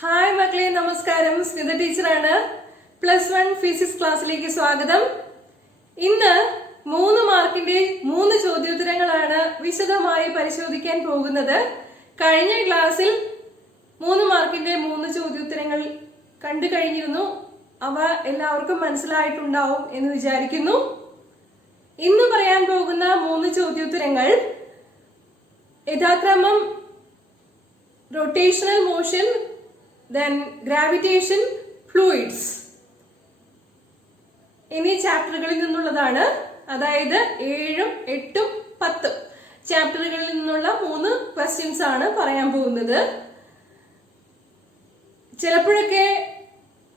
Hi മക്കളെ, നമസ്കാരം. സ്മിത ടീച്ചറാണ്. +1 ഫിസിക്സ് ക്ലാസ്സിലേക്ക് സ്വാഗതം. ഇന്ന് 3 മാർക്കിന്റെ 3 ചോദ്യോത്തരങ്ങളാണ് വിശദമായി പരിശോധിക്കാൻ പോകുന്നത്. കഴിഞ്ഞ ക്ലാസ്സിൽ 3 മാർക്കിന്റെ 3 ചോദ്യോത്തരങ്ങൾ കണ്ടു കഴിഞ്ഞിരുന്നു. അവ എല്ലാവർക്കും മനസ്സിലായിട്ടുണ്ടാവും എന്ന് വിചാരിക്കുന്നു. ഇന്ന് പറയാൻ പോകുന്ന 3 ചോദ്യോത്തരങ്ങൾ യഥാക്രമം rotational motion, then gravitation, fluids എന്നീ ചാപ്റ്ററുകളിൽ നിന്നുള്ളതാണ്. അതായത് 7ഉം 8ഉം 10 ചാപ്റ്ററുകളിൽ നിന്നുള്ള 3 ക്വസ്റ്റ്യൻസ് ആണ് പറയാൻ പോകുന്നത്. ചിലപ്പോഴൊക്കെ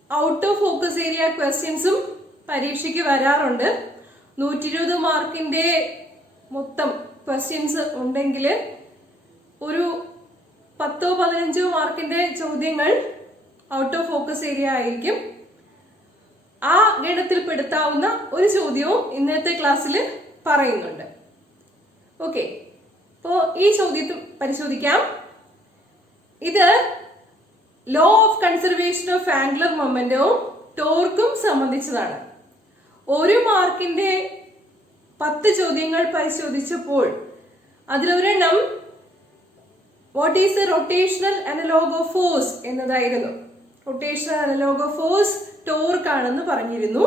ഔട്ട് ഓഫ് ഫോക്കസ് ഏരിയ ക്വസ്റ്റ്യൻസും പരീക്ഷയ്ക്ക് വരാറുണ്ട്. 120 മാർക്കിന്റെ മൊത്തം ക്വസ്റ്റ്യൻസ് ഉണ്ടെങ്കിൽ ഒരു 10-15 മാർക്കിന്റെ ചോദ്യങ്ങൾ ഔട്ട് ഓഫ് ഫോക്കസ് ഏരിയ ആയിരിക്കും. ആ ഗണത്തിൽ പെടുത്താവുന്ന ഒരു ചോദ്യവും ഇന്നത്തെ ക്ലാസ്സിൽ പറയുന്നുണ്ട്. ഓക്കെ, അപ്പോ ഈ ചോദ്യത്തിൽ പരിശോധിക്കാം. ഇത് law of conservation of angular മൊമെന്റവും ടോർക്കും സംബന്ധിച്ചതാണ്. 1 മാർക്കിന്റെ 10 ചോദ്യങ്ങൾ പരിശോധിച്ചപ്പോൾ അതിലൊരെണ്ണം what is a rotational analog of force എന്നതായിരുന്നു. Rotational analog of force torque ആണെന്ന് പറഞ്ഞിരുന്നു.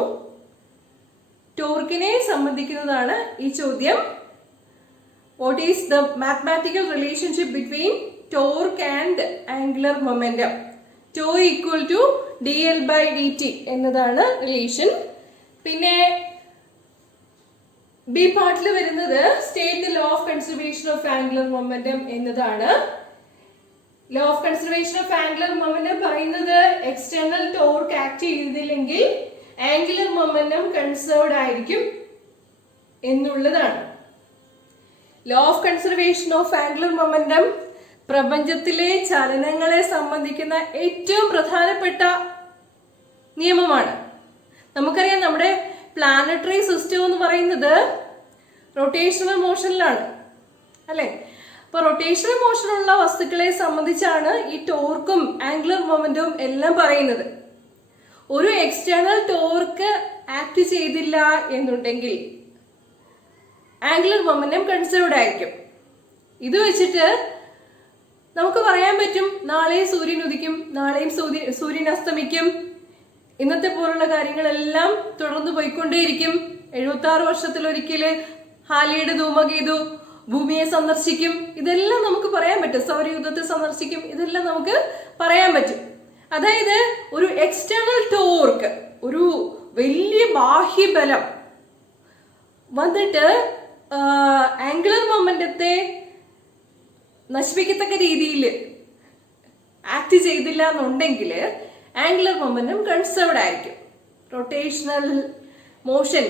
ടോർക്കിനെ സംബന്ധിക്കുന്നതാണ് ഈ ചോദ്യം. What is the mathematical relationship between torque and angular momentum? Tau equal to dl/dt എന്നതാണ് റിലേഷൻ. പിന്നെ ബി പാർട്ടിൽ വരുന്നത് state the law of conservation of angular momentum എന്നതാണ്. Law of conservation of angular momentum പറയുന്നത് എക്സ്റ്റേണൽ ടോർക്ക് ആക്ട് ചെയ്തില്ലെങ്കിൽ angular momentum conserved ആയിരിക്കും എന്നുള്ളതാണ്. Law of conservation of angular momentum പ്രപഞ്ചത്തിലെ ചലനങ്ങളെ സംബന്ധിക്കുന്ന ഏറ്റവും പ്രധാനപ്പെട്ട നിയമമാണ്. നമുക്കറിയാം, നമ്മുടെ പ്ലാനറ്ററി സിസ്റ്റം എന്ന് പറയുന്നത് റൊട്ടേഷണൽ മോഷനിലാണ്, അല്ലെ? അപ്പൊ റൊട്ടേഷണൽ മോഷനുള്ള വസ്തുക്കളെ സംബന്ധിച്ചാണ് ഈ ടോർക്കും ആംഗുലർ മൊമെന്റവും എല്ലാം പറയുന്നത്. ഒരു എക്സ്റ്റേണൽ ടോർക്ക് ആക്ട് ചെയ്തില്ല എന്നുണ്ടെങ്കിൽ ആംഗുലർ മൊമെന്റം കൺസേർവ്ഡ് ആയിരിക്കും. ഇത് വെച്ചിട്ട് നമുക്ക് പറയാൻ പറ്റും, നാളെ സൂര്യൻ ഉദിക്കും, നാളെയും സൂര്യൻ അസ്തമിക്കും, ഇന്നത്തെ പോലുള്ള കാര്യങ്ങളെല്ലാം തുടർന്ന് പോയിക്കൊണ്ടേയിരിക്കും. 76 വർഷത്തിലൊരിക്കല് ഹാലിയുടെ ധൂമകേതു ഭൂമിയെ സന്ദർശിക്കും. ഇതെല്ലാം നമുക്ക് പറയാൻ പറ്റും. സൗരയൂഥത്തെ സന്ദർശിക്കും. ഇതെല്ലാം നമുക്ക് പറയാൻ പറ്റും. അതായത് ഒരു എക്സ്റ്റേണൽ ടോർക്ക്, ഒരു വലിയ ബാഹ്യബലം വന്നിട്ട് ആംഗുലർ മൊമെന്റത്തെ നശിപ്പിക്കത്തക്ക രീതിയിൽ ആക്ട് ചെയ്തില്ല എന്നുണ്ടെങ്കിൽ ആംഗുലർ മൊമെന്റം കൺസേർവ്ഡ് ആയിരിക്കും. റൊട്ടേഷണൽ മോഷൻ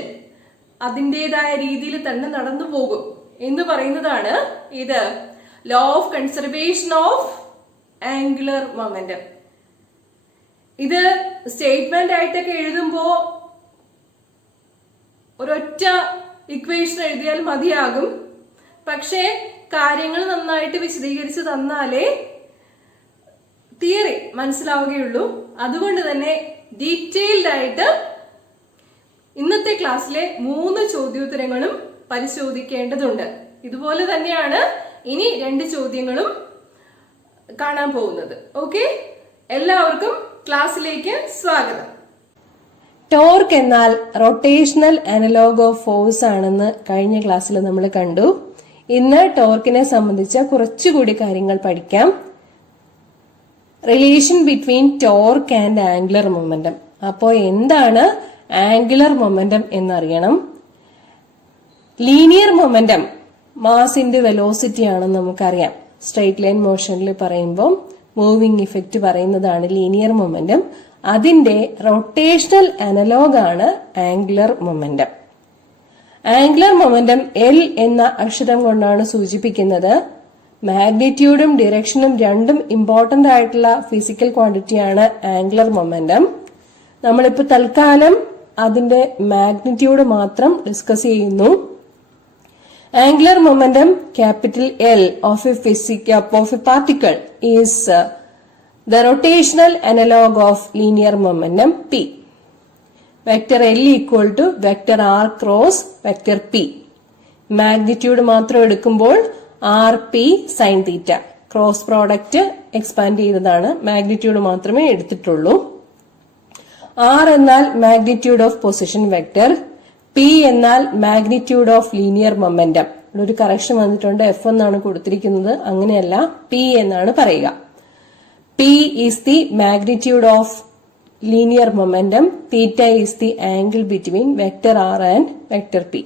അതിൻ്റെതായ രീതിയിൽ തന്നെ നടന്നു പോകും എന്ന് പറയുന്നതാണ് ഇത് law of conservation of angular momentum. ഇത് സ്റ്റേറ്റ്മെന്റ് ആയിട്ടൊക്കെ എഴുതുമ്പോ ഒരൊറ്റ ഇക്വേഷൻ എഴുതിയാൽ മതിയാകും. പക്ഷേ കാര്യങ്ങൾ നന്നായിട്ട് വിശദീകരിച്ച് തന്നാലേ തിയറി മനസ്സിലാവുകയുള്ളൂ. അതുകൊണ്ട് തന്നെ ഡീറ്റെയിൽഡ് ആയിട്ട് ഇന്നത്തെ ക്ലാസ്സിലെ 3 ചോദ്യോത്തരങ്ങളും പരിശോധിക്കേണ്ടതുണ്ട്. ഇതുപോലെ തന്നെയാണ് ഇനി 2 ചോദ്യങ്ങളും കാണാൻ പോകുന്നത്. ഓക്കെ, എല്ലാവർക്കും ക്ലാസ്സിലേക്ക് സ്വാഗതം. ടോർക്ക് എന്നാൽ റൊട്ടേഷണൽ അനലോഗ് ഓഫ് ഫോഴ്സ് ആണെന്ന് കഴിഞ്ഞ ക്ലാസ്സിൽ നമ്മൾ കണ്ടു. ഇന്ന് ടോർക്കിനെ സംബന്ധിച്ച കുറച്ചുകൂടി കാര്യങ്ങൾ പഠിക്കാം. Relation between torque and angular momentum. അപ്പോൾ എന്താണ് ആംഗുലർ മൊമെന്റം എന്നറിയണം. Linear momentum mass into velocity ആണെന്ന് നമുക്കറിയാം. സ്ട്രെയിറ്റ് ലൈൻ മോഷനിൽ പറയുമ്പോൾ മൂവിംഗ് ഇഫക്റ്റ് പറയുന്നതാണ് ലീനിയർ മൊമെന്റം. അതിന്റെ റൊട്ടേഷണൽ അനലോഗ് ആണ് angular momentum. Angular momentum L എന്ന അക്ഷരം കൊണ്ടാണ് സൂചിപ്പിക്കുന്നത്. മാഗ്നിറ്റ്യൂഡും ഡിറക്ഷനും രണ്ടും ഇമ്പോർട്ടന്റ് ആയിട്ടുള്ള ഫിസിക്കൽ ക്വാണ്ടിറ്റിയാണ് ആംഗുലർ മൊമെന്റം. നമ്മളിപ്പോ തൽക്കാലം അതിന്റെ മാഗ്നിറ്റ്യൂഡ് മാത്രം ഡിസ്കസ് ചെയ്യുന്നു. Angular momentum capital L of a particle is the rotational analog of linear momentum P. Vector L equal to vector R cross vector P. Magnitude മാത്രം എടുക്കുമ്പോൾ R P sine theta. Cross product expand ചെയ്തതാണ്, magnitude മാത്രമേ എടുത്തിട്ടുള്ളൂ. R എന്നാൽ magnitude of position vector, P എന്നാൽ magnitude of linear momentum. ഇവിടെ ഒരു correction വന്നിട്ടുണ്ട്, എഫ് എന്നാണ് കൊടുത്തിരിക്കുന്നത്, അങ്ങനെയല്ല പി എന്നാണ് പറയുക. P is the magnitude of linear momentum, theta is the angle between vector R and vector P.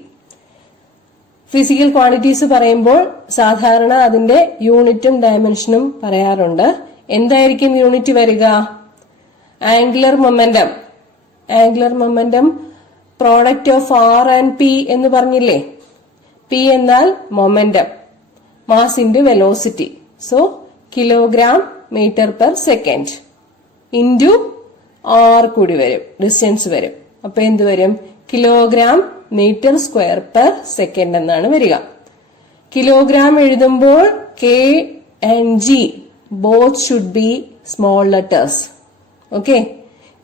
Physical quantities പറയുമ്പോൾ സാധാരണ അതിന്റെ യൂണിറ്റും ഡയമെൻഷനും പറയാറുണ്ട്. എന്തായിരിക്കും യൂണിറ്റ് വരിക? Angular momentum. Angular momentum product of R and P എന്ന് പറഞ്ഞില്ലേ? പി എന്നാൽ momentum, mass into velocity. So kilogram metre per second into R കൂടി വരും, ഡിസ്റ്റൻസ് വരും. അപ്പൊ എന്ത് വരും? Kilogram metre square per second എന്നാണ് വരിക. കിലോഗ്രാം എഴുതുമ്പോൾ K and G both should be small letters. Okay,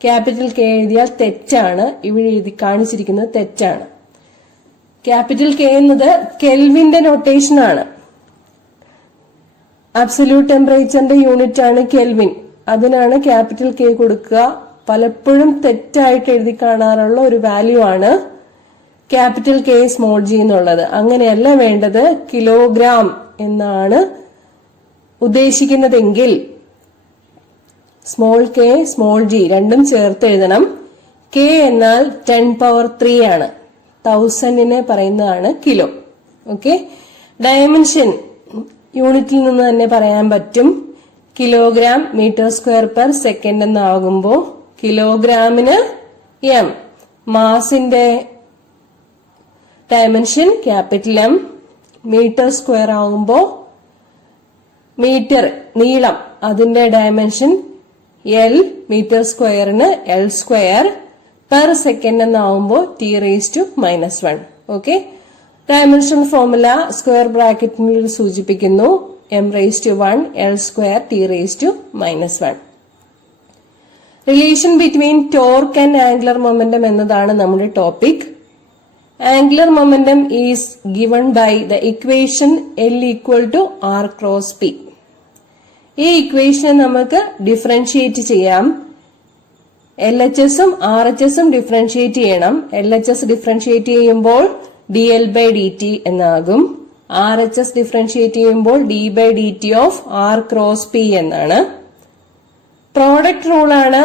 capital K എഴുതിയാൽ തെറ്റാണ്, ഇവിടെ എഴുതി കാണിച്ചിരിക്കുന്നത് തെറ്റാണ്. ക്യാപിറ്റൽ കെ എന്നത് കെൽവിന്റെ നൊട്ടേഷൻ ആണ്. അബ്സല്യൂട്ട് ടെമ്പറേച്ചറിന്റെ യൂണിറ്റ് ആണ് കെൽവിൻ, അതിനാണ് ക്യാപിറ്റൽ കെ കൊടുക്കുക. പലപ്പോഴും തെറ്റായിട്ട് എഴുതി കാണാറുള്ള ഒരു വാല്യൂ ആണ് ക്യാപിറ്റൽ കെ സ്മോൾ ജി എന്നുള്ളത്. അങ്ങനെയല്ല വേണ്ടത്, കിലോഗ്രാം എന്നാണ് ഉദ്ദേശിക്കുന്നതെങ്കിൽ സ്മോൾ കെ സ്മോൾ ജി രണ്ടും ചേർത്ത് എഴുതണം. കെ എന്നാൽ 10⁻³ ആണ്, 1000 പറയുന്നതാണ് കിലോ. ഓക്കെ, ഡയമെൻഷൻ യൂണിറ്റിൽ നിന്ന് തന്നെ പറയാൻ പറ്റും. Kilogram metre square per second എന്നാകുമ്പോൾ കിലോഗ്രാമിന് എം, മാസിന്റെ dimension capital M, metre square ആകുമ്പോൾ മീറ്റർ നീളം അതിന്റെ ഡയമെൻഷൻ എൽ, മീറ്റർ സ്ക്വയറിന് എൽ സ്ക്വയർ, പെർ സെക്കൻഡ് എന്നാവുമ്പോൾ T⁻⁻1. Okay, dimension formula square ബ്രാക്കറ്റിനുള്ളിൽ സൂചിപ്പിക്കുന്നു m⁻1 L സ്ക്വയർ T⁻⁻1. Relation between torque and angular momentum എന്നതാണ് നമ്മുടെ topic. Angular momentum is given by the equation L equal to R cross P. ഈ ഇക്വേഷനെ നമുക്ക് differentiate ചെയ്യാം. LHS-ഉം RHS-ഉം ഡിഫറൻഷിയേറ്റ് ചെയ്യണം. LHS ഡിഫറൻഷിയേറ്റ് ചെയ്യുമ്പോൾ dl/dt എന്നാകും. RHS ഡിഫറൻഷിയേറ്റ് ചെയ്യുമ്പോൾ d/dt of R cross P എന്നാണ്. പ്രോഡക്റ്റ് റൂളാണ്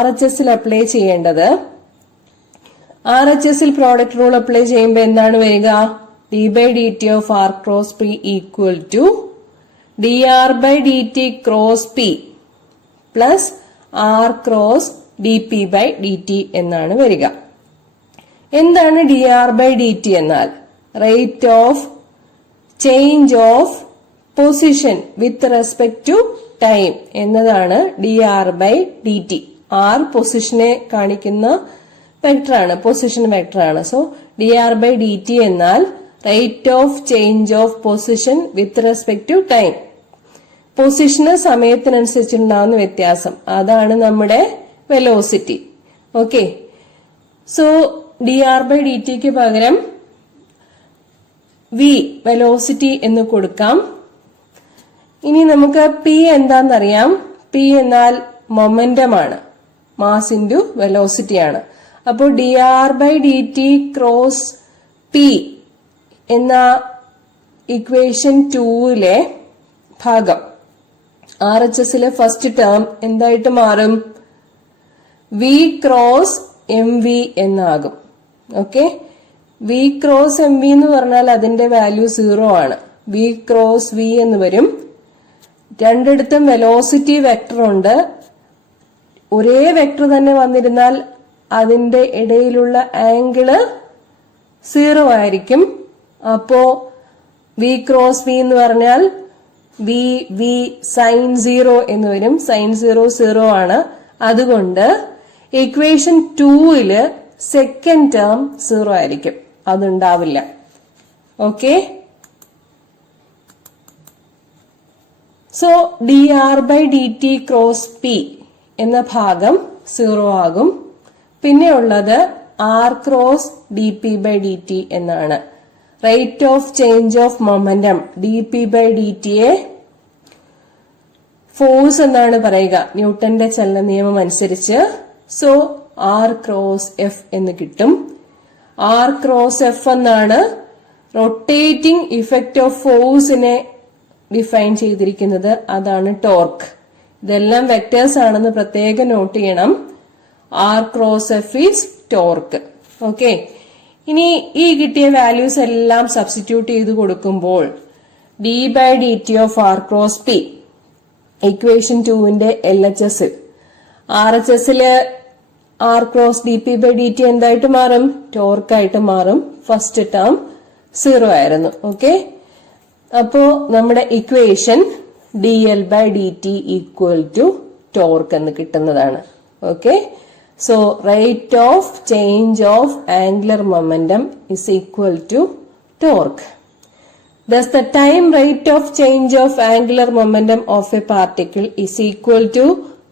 RHS-ൽ അപ്ലൈ ചെയ്യേണ്ടത്. RHS-ൽ പ്രോഡക്റ്റ് റൂൾ അപ്ലൈ ചെയ്യുമ്പോൾ എന്താണ് വരിക? d/dt of R cross P equal to dr/dt cross P plus R cross dp/dt എന്നാണ് വരിക. എന്താണ് dr/dt എന്നാൽ? Rate of change of position with respect to time എന്നതാണ് dr/dt. R പൊസിഷനെ കാണിക്കുന്ന വെക്ടറാണ്, പൊസിഷൻ വെക്ടറാണ്. സോ dr/dt എന്നാൽ rate of change of position with respect to time. പൊസിഷന് സമയത്തിനനുസരിച്ചുണ്ടാകുന്ന വ്യത്യാസം, അതാണ് നമ്മുടെ വെലോസിറ്റി. ഓക്കെ, സോ dr/dtക്ക് പകരം v വെലോസിറ്റി എന്ന് കൊടുക്കാം. ഇനി നമുക്ക് p എന്താണെന്നറിയാം. p എന്നാൽ മൊമെന്റം ആണ്, മാസ് ഇൻറ്റു വെലോസിറ്റി ആണ്. അപ്പോൾ dr/dt ക്രോസ് p എന്ന ഇക്വേഷൻ 2ലെ ഭാഗം RHS-ലെ ഫസ്റ്റ് ടേം എന്തായിട്ട് മാറും? v ക്രോസ് mv എന്നാകും. ഓക്കെ, v ക്രോസ് mv എന്ന് പറഞ്ഞാൽ അതിന്റെ വാല്യൂ 0 ആണ്. v ക്രോസ് v എന്ന് വരും. രണ്ടിടത്തും വെലോസിറ്റി വെക്ടർ ഉണ്ട്. ഒരേ വെക്ടർ തന്നെ വന്നിരുന്നാൽ അതിന്റെ ഇടയിലുള്ള ആംഗിള് 0 ആയിരിക്കും. അപ്പോ v ക്രോസ് v എന്ന് പറഞ്ഞാൽ v സൈൻ 0 എന്ന് വരും. സൈൻ 0 0 ആണ്. അതുകൊണ്ട് ഇക്വേഷൻ 2ല് സെക്കൻഡ് ടേം 0 ആയിരിക്കും, അതുണ്ടാവില്ല. Okay, so dr/dt cross P എന്ന ഭാഗം 0 ആകും. പിന്നെ ഉള്ളത് r ക്രോസ് dp/dt എന്നാണ്. Rate of change of momentum dp/dt യെ ഫോഴ്സ് എന്നാണ് പറയുക ന്യൂട്ടന്റെ ചലന നിയമം അനുസരിച്ച്. സോ r ക്രോസ് f എന്ന് കിട്ടും. r ക്രോസ് f എന്നാണ് റൊട്ടേറ്റിംഗ് ഇഫക്റ്റ് ഓഫ് ഫോഴ്സിനെ ഡിഫൈൻ ചെയ്തിരിക്കുന്നത്. അതാണ് ടോർക്ക്. ഇതെല്ലാം വെക്ടേഴ്സ് ആണെന്ന് പ്രത്യേകം നോട്ട് ചെയ്യണം. r cross f is torque. Okay, ഇനി ഈ കിട്ടിയ വാല്യൂസ് എല്ലാം സബ്സ്റ്റിറ്റ്യൂട്ട് ചെയ്ത് കൊടുക്കുമ്പോൾ d/dt of r cross p equation 2ന്റെ LHS RHSല് r ക്രോസ് dp/dt എന്തായിട്ട് മാറും? ടോർക്കായിട്ട് മാറും. ഫസ്റ്റ് ടേം 0 ആയിരുന്നു. ഓക്കെ, അപ്പോ നമ്മുടെ equation dl/dt equal to torque എന്ന് കിട്ടുന്നതാണ്. Okay, so rate of change of angular momentum is equal to torque. Thus the time rate of change of angular momentum of a particle is equal to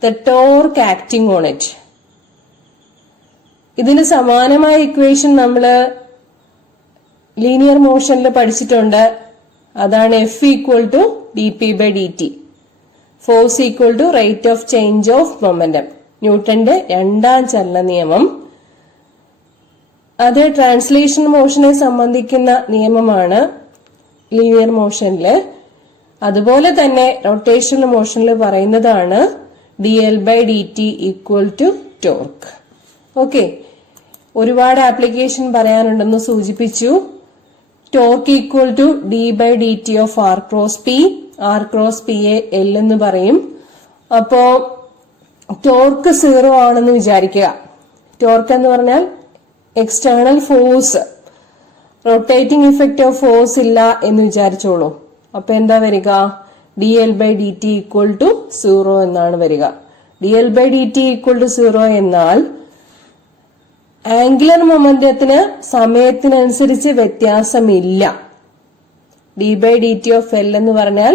the torque acting on it. ഇതിന് സമാനമായ equation നമ്മള് linear മോഷനിൽ പഠിച്ചിട്ടുണ്ട്. അതാണ് F equal to dp/dt. Force equal to rate of change of momentum. ന്യൂട്ടന്റെ രണ്ടാം ചലന നിയമം. അത് ട്രാൻസ്ലേഷൻ മോഷനെ സംബന്ധിക്കുന്ന നിയമമാണ് ലീനിയർ മോഷനില്. അതുപോലെ തന്നെ റൊട്ടേഷണൽ മോഷനിൽ പറയുന്നതാണ് dl/dt equal to torque. Okay, ഒരുപാട് ആപ്ലിക്കേഷൻ പറയാനുണ്ടെന്ന് സൂചിപ്പിച്ചു. Torque equal to d/dt of r cross p. r cross p യെ L എന്ന് പറയും. അപ്പോ ടോർക്ക് 0 ആണെന്ന് വിചാരിക്കുക. ടോർക്ക് എന്ന് പറഞ്ഞാൽ external force, rotating effect of force ഇല്ല എന്ന് വിചാരിച്ചോളൂ. അപ്പൊ എന്താ വരിക? dl/dt ഈക്വൽ ടു 0 എന്നാണ് വരിക. dl/dt ഈക്വൽ ടു 0 എന്നാൽ ആംഗുലർ മൊമെന്റത്തിന് സമയത്തിനനുസരിച്ച് വ്യത്യാസമില്ല. d/dt ഓഫ് L എന്ന് പറഞ്ഞാൽ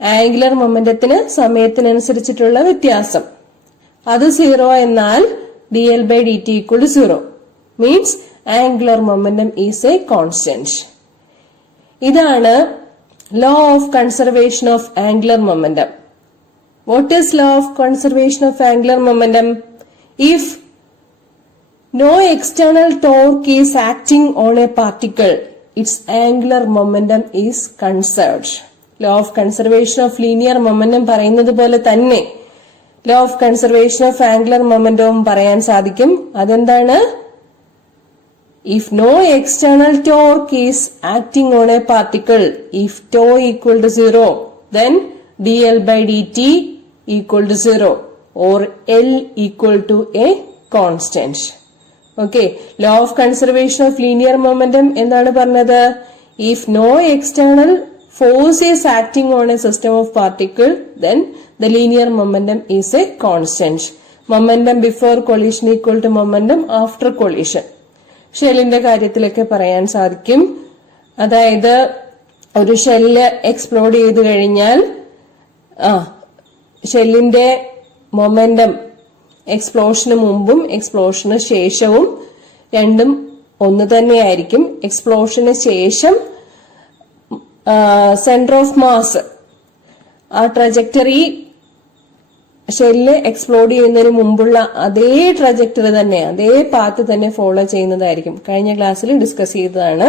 ആംഗുലർ മൊമെന്റത്തിന് സമയത്തിനനുസരിച്ചിട്ടുള്ള വ്യത്യാസം. അത് 0 എന്നാൽ dl/dt equal to 0 means angular momentum is a constant. ഇതാണ് law of conservation of angular momentum. What is law of conservation of angular momentum? If no external torque is acting on a particle, its angular momentum is conserved. Law of conservation of linear momentum പറയുന്നത് പോലെ തന്നെ law of conservation of angular momentum പറയാൻ സാധിക്കും. അതെന്താണ്? If no external torque is acting on a particle, if tau equal to 0, then dl/dt equal to 0 or L equal to a constant. Okay, law of conservation of linear momentum എന്താണ് പറഞ്ഞത്? If no external force is acting on a system of particle, then the linear momentum is a constant. Momentum before collision equal to momentum after collision. ഷെല്ലിന്റെ കാര്യത്തിലൊക്കെ പറയാൻ സാധിക്കും. അതായത് ഒരു shell explode ചെയ്ത് കഴിഞ്ഞാൽ ഷെല്ലിന്റെ മൊമെന്റം എക്സ്പ്ലോഷന് മുമ്പും എക്സ്പ്ലോഷന് ശേഷവും രണ്ടും ഒന്ന് തന്നെയായിരിക്കും. എക്സ്പ്ലോഷന് ശേഷം സെന്റർ ഓഫ് മാസ്, ആ ട്രജക്ടറി ഷെല്ല് എക്സ്പ്ലോഡ് ചെയ്യുന്നതിന് മുമ്പുള്ള അതേ ട്രജക്ടറി തന്നെ, അതേ പാത്ത് തന്നെ ഫോളോ ചെയ്യുന്നതായിരിക്കും. കഴിഞ്ഞ ക്ലാസ്സിൽ ഡിസ്കസ് ചെയ്തതാണ്.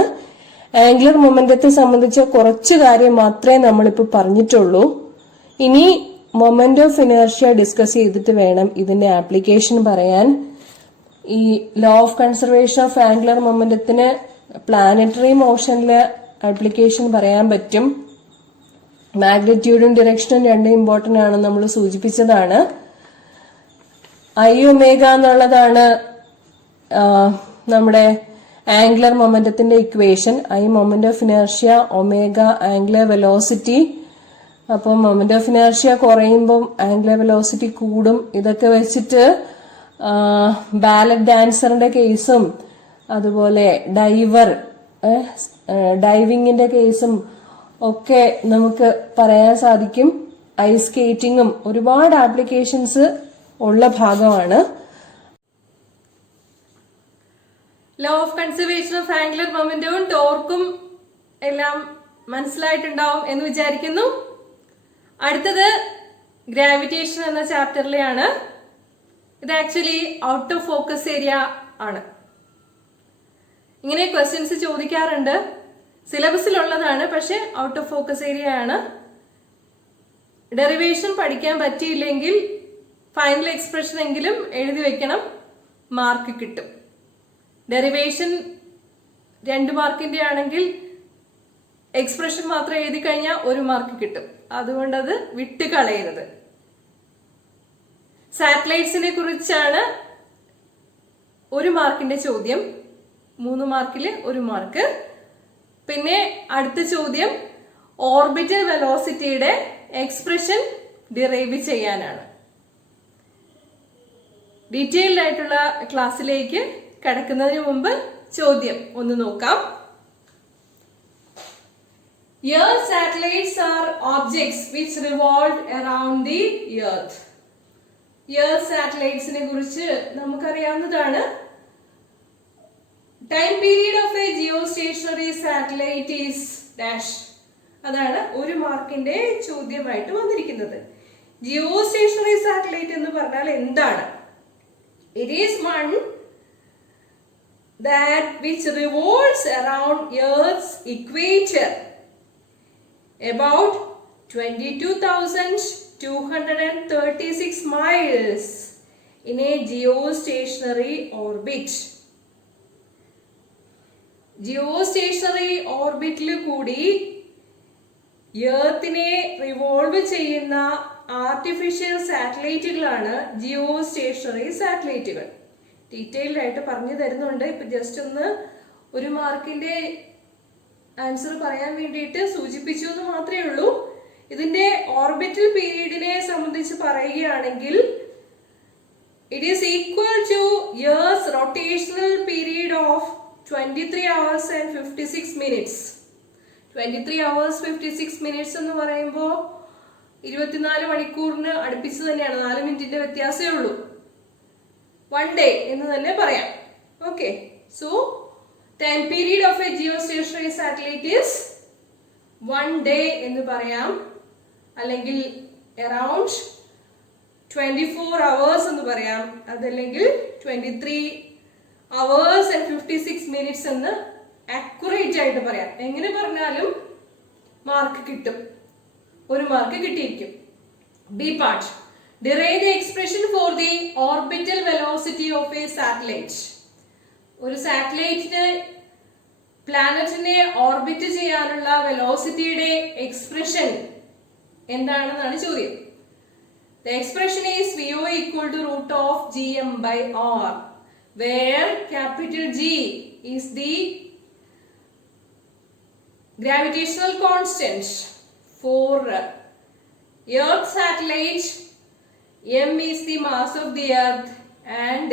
ആംഗുലർ മൊമെന്റത്തെ സംബന്ധിച്ച കുറച്ച് കാര്യം മാത്രമേ നമ്മളിപ്പോൾ പറഞ്ഞിട്ടുള്ളൂ. ഇനി മൊമെന്റ് ഓഫ് ഇനർഷ്യ ഡിസ്കസ് ചെയ്തിട്ട് വേണം ഇതിന്റെ ആപ്ലിക്കേഷൻ പറയാൻ. ഈ law of conservation of angular മൊമെന്റത്തിന് പ്ലാനറ്ററി മോഷനിലെ ആപ്ലിക്കേഷൻ പറയാൻ പറ്റും. മാഗ്നിറ്റ്യൂഡും ഡിറക്ഷനും രണ്ടും ഇമ്പോർട്ടന്റ് ആണ്, നമ്മൾ സൂചിപ്പിച്ചതാണ്. I ഒമേഗ എന്നുള്ളതാണ് നമ്മുടെ ആംഗുലർ മൊമെന്റത്തിന്റെ equation. I moment of inertia, omega angular velocity. അപ്പം മൊമെന്റ് ഓഫ് ഇനർഷ്യ കുറയുമ്പം ആംഗുലർ വെലോസിറ്റി കൂടും. ഇതൊക്കെ വെച്ചിട്ട് ബാലറ്റ് ഡാൻസറിന്റെ കേസും അതുപോലെ ഡൈവിങ്ങിന്റെ കേസും ഒക്കെ നമുക്ക് പറയാൻ സാധിക്കും. ഐസ് സ്കേറ്റിങ്ങും ഒരുപാട് ആപ്ലിക്കേഷൻസ് ഉള്ള ഭാഗമാണ്. Law of conservation of angular മൊമെന്റവും ടോർക്കും എല്ലാം മനസ്സിലായിട്ടുണ്ടാവും എന്ന് വിചാരിക്കുന്നു. അടുത്തത് ഗ്രാവിറ്റേഷൻ എന്ന ചാപ്റ്ററിലെയാണ്. ഇത് actually out of focus area ആണ്. ഇങ്ങനെ ക്വസ്റ്റ്യൻസ് ചോദിക്കാറുണ്ട്. സിലബസിലുള്ളതാണ്, പക്ഷെ ഔട്ട് ഓഫ് ഫോക്കസ് ഏരിയ ആണ്. ഡെറിവേഷൻ പഠിക്കാൻ പറ്റിയില്ലെങ്കിൽ ഫൈനൽ എക്സ്പ്രഷൻ എങ്കിലും എഴുതി വെക്കണം, മാർക്ക് കിട്ടും. ഡെറിവേഷൻ 2 മാർക്കിന്റെ ആണെങ്കിൽ എക്സ്പ്രഷൻ മാത്രം എഴുതി കഴിഞ്ഞാൽ 1 മാർക്ക് കിട്ടും. അതുകൊണ്ട് അത് വിട്ട് കളയരുത്. സാറ്റലൈറ്റ്സിനെ കുറിച്ചാണ് 1 മാർക്കിന്റെ ചോദ്യം, 3 മാർക്കിൽ 1 മാർക്ക്. പിന്നെ അടുത്ത ചോദ്യം ഓർബിറ്റൽ വെലോസിറ്റിയുടെ എക്സ്പ്രഷൻ ഡിറൈവ് ചെയ്യാനാണ്. ഡീറ്റെയിൽഡ് ആയിട്ടുള്ള ക്ലാസ്സിലേക്ക് കടക്കുന്നതിന് മുമ്പ് ചോദ്യം ഒന്ന് നോക്കാം. Earth satellites are objects which revolve around the earth. Earth satellites-നെ കുറിച്ച് നമുക്കറിയാവുന്നതാണ്. Time period of a geostationary satellite is dash. അതാണ് 1 മാർക്കിന്റെ ചോദ്യമായിട്ട് വന്നിരിക്കുന്നത്. ജിയോസ്റ്റേഷണറി സാറ്റലൈറ്റ് എന്ന് പറഞ്ഞാൽ എന്താണ്? It is one that which revolves around Earth's equator about 22,236 miles in a geostationary orbit. Geostationary ഓർബിറ്റിൽ കൂടി എർത്തിനെ revolve ചെയ്യുന്ന ആർട്ടിഫിഷ്യൽ സാറ്റലൈറ്റുകളാണ് ജിയോസ്റ്റേഷണറി സാറ്റലൈറ്റുകൾ. ഡീറ്റെയിൽഡ് ആയിട്ട് പറഞ്ഞു തരുന്നുണ്ട്. ഇപ്പൊ ജസ്റ്റ് ഒന്ന് 1 മാർക്കിന്റെ ആൻസർ പറയാൻ വേണ്ടിയിട്ട് സൂചിപ്പിച്ചു എന്ന് മാത്രമേ ഉള്ളൂ. ഇതിന്റെ ഓർബിറ്റൽ പീരീഡിനെ സംബന്ധിച്ച് പറയുകയാണെങ്കിൽ it is equal two years rotational period of 23 hours and 56 minutes. 23 hours 56 minutes എന്ന് പറയുമ്പോൾ 24 മണിക്കൂറിന് അടുപ്പിച്ച് തന്നെയാണ്. 4 മിനിറ്റിന്റെ വ്യത്യാസമേ ഉള്ളൂ. 1 day എന്ന് തന്നെ പറയാം. Okay, so time period of a geostationary satellite is 1 day എന്ന് പറയാം, അല്ലെങ്കിൽ അറൌണ്ട് 24 hours എന്ന് പറയാം, അതല്ലെങ്കിൽ 23 hours and 56 minutes എന്ന് അക്യുറേറ്റ് ആയിട്ട് പറയാം. എങ്ങനെ പറഞ്ഞാലും മാർക്ക് കിട്ടും, 1 മാർക്ക് കിട്ടിയിരിക്കും. B part, derive the expression for the orbital velocity of a satellite. ഒരു സാറ്റലൈറ്റിന് പ്ലാനറ്റിനെ ഓർബിറ്റ് ചെയ്യാനുള്ള വെലോസിറ്റിയുടെ എക്സ്പ്രഷൻ എന്താണെന്നാണ് ചോദ്യം. The expression is VO equal to root of GM by R, where capital G is the gravitational constant for Earth satellite, M is the mass of the Earth and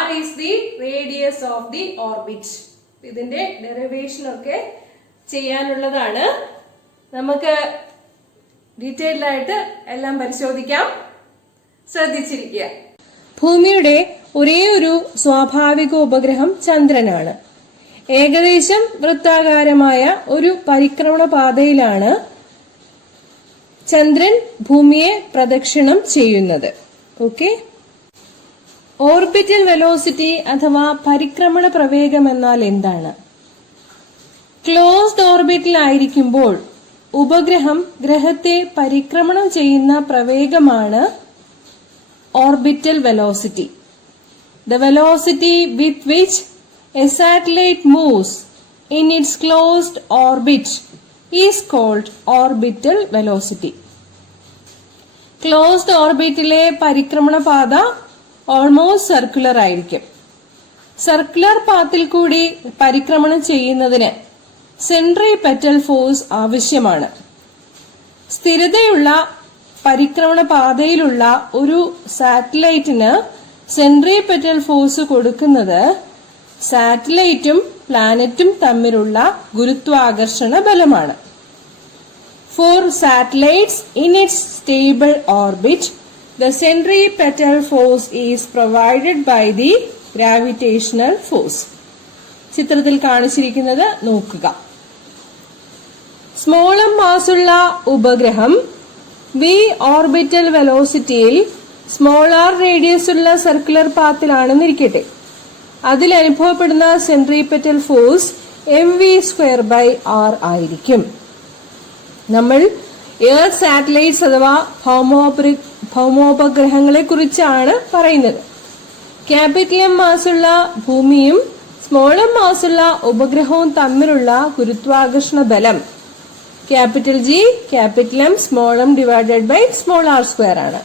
R is the radius of the orbit. ഇതിന്റെ derivation ഒക്കെ ചെയ്യാനുള്ളതാണ്. നമുക്ക് detailed ആയിട്ട് എല്ലാം പരിശോധിക്കാം. ശ്രദ്ധിച്ചിരിക്കുക. ഭൂമിയുടെ ഒരേ ഒരു സ്വാഭാവിക ഉപഗ്രഹം ചന്ദ്രനാണ്. ഏകദേശം വൃത്താകാരമായ ഒരു പരിക്രമണ പാതയിലാണ് ചന്ദ്രൻ ഭൂമിയെ പ്രദക്ഷിണം ചെയ്യുന്നത്. ഓക്കെ, ഓർബിറ്റൽ വെലോസിറ്റി അഥവാ പരിക്രമണ പ്രവേഗം എന്നാൽ എന്താണ്? ക്ലോസ്ഡ് ഓർബിറ്റിൽ ആയിരിക്കുമ്പോൾ ഉപഗ്രഹം ഗ്രഹത്തെ പരിക്രമണം ചെയ്യുന്ന പ്രവേഗമാണ് orbital velocity. The velocity with which a satellite moves in its closed orbit is called orbital velocity. Closed ഓർബിറ്റിലെ പരിക്രമണ പാത ഓൾമോസ്റ്റ് സർക്കുലർ ആയിരിക്കും. സർക്കുലർ പാത്തിൽ കൂടി പരിക്രമണം ചെയ്യുന്നതിന് സെൻട്രിപെറ്റൽ ഫോഴ്സ് ആവശ്യമാണ്. സ്ഥിരതയുള്ള പരിക്രമണ പാതയിലുള്ള ഒരു സാറ്റലൈറ്റിന് സെൻട്രിപെറ്റൽ ഫോഴ്സ് കൊടുക്കുന്നത് സാറ്റലൈറ്റും പ്ലാനറ്റും തമ്മിലുള്ള ഗുരുത്വാകർഷണ ബലമാണ്. For satellites in its stable orbit, the centripetal force is provided by the gravitational force. ചിത്രത്തിൽ കാണിച്ചിരിക്കുന്നത് നോക്കുക. സ്മോളം മാസുള്ള ഉപഗ്രഹം v ഓർബിറ്റൽ വെലോസിറ്റിയിൽ സ്മോൾ ആർ റേഡിയസ് ഉള്ള സർക്കുലർ പാത്തിലാണെന്നിരിക്കട്ടെ. അതിൽ അനുഭവപ്പെടുന്ന സെൻട്രിപെറ്റൽ ഫോഴ്സ് mv²r ആയിരിക്കും. നമ്മൾ എയർ സാറ്റലൈറ്റ്സ് അഥവാ ഭൗമോപഗ്രഹങ്ങളെ കുറിച്ചാണ് പറയുന്നത്. ക്യാപിറ്റൽ എം മാസുള്ള ഭൂമിയും സ്മോൾ എം മാസുള്ള ഉപഗ്രഹവും തമ്മിലുള്ള ഗുരുത്വാകർഷണ ബലം capital G capital M small m divided by small R square ആണ്.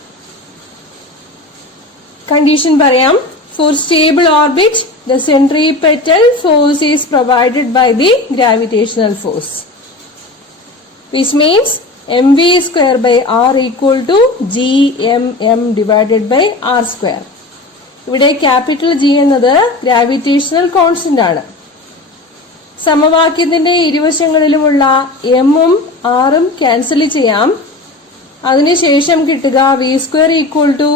കണ്ടീഷൻ പറയാം. For stable orbit the centripetal force is provided by the gravitational force, which means mv² by r equal to gmm divided by r square. ഇവിടെ capital G എന്നത് gravitational constant ആണ്. സമവാക്യത്തിന്റെ ഇരുവശങ്ങളിലുമുള്ള എമ്മും ആറും cancel ചെയ്യാം. അതിനുശേഷം കിട്ടുക v² equal to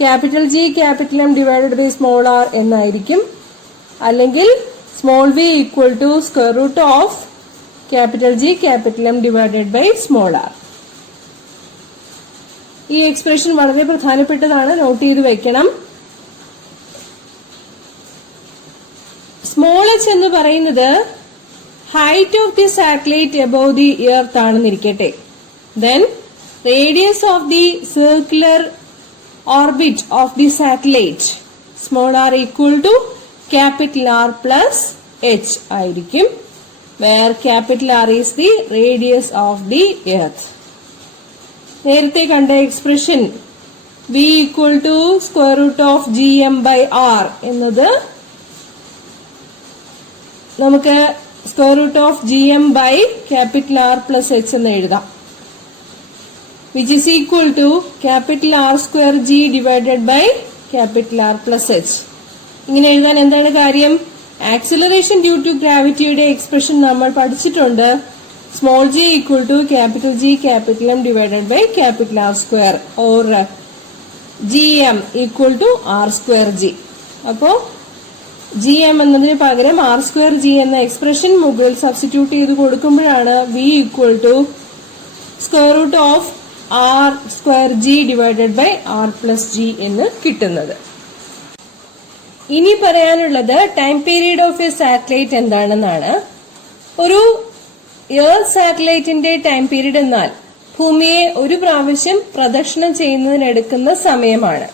capital G capital M divided by small R എന്നായിരിക്കും. അല്ലെങ്കിൽ small V equal to square root of capital G capital M divided by small R. ഈ എക്സ്പ്രഷൻ വളരെ പ്രധാനപ്പെട്ടതാണ്, നോട്ട് ചെയ്ത് വെക്കണം. സ്മോൾ എച്ച് എന്ന് പറയുന്നത് height of the satellite above the earth ആണെന്നിരിക്കട്ടെ. Then radius of the circular orbit of the satellite small R equal to capital R plus H ആയിരിക്കും, where capital R is the radius of the earth. നേരത്തെ കണ്ട expression V equal to square root of G M by R എന്നത് നമുക്ക് square root of G M by capital R plus H എന്ന് എഴുതാം, which is equal to capital R square G divided by capital R plus H. ഇങ്ങനെ എഴുതാൻ എന്താണ് കാര്യം? Acceleration due to ഗ്രാവിറ്റിയുടെ expression നമ്മൾ പഠിച്ചിട്ടുണ്ട്. Small G equal to capital G capital M divided by capital R square or G M equal to R square G. അപ്പോ G M എന്നതിന് പകരം ആർ സ്ക്വയർ ജി എന്ന എക്സ്പ്രഷൻ മുകളിൽ substitute ചെയ്ത് കൊടുക്കുമ്പോഴാണ് V equal to square root of R square G divided by R plus G എന്ന് കിട്ടുന്നത്. ഇനി പറയാനുള്ളത് time period of a satellite എന്താണെന്നാണ്. ഒരു എയർ സാറ്റലൈറ്റിന്റെ ടൈം പീരീഡ് എന്നാൽ ഭൂമിയെ ഒരു പ്രാവശ്യം പ്രദക്ഷിണം ചെയ്യുന്നതിനെടുക്കുന്ന സമയമാണ്.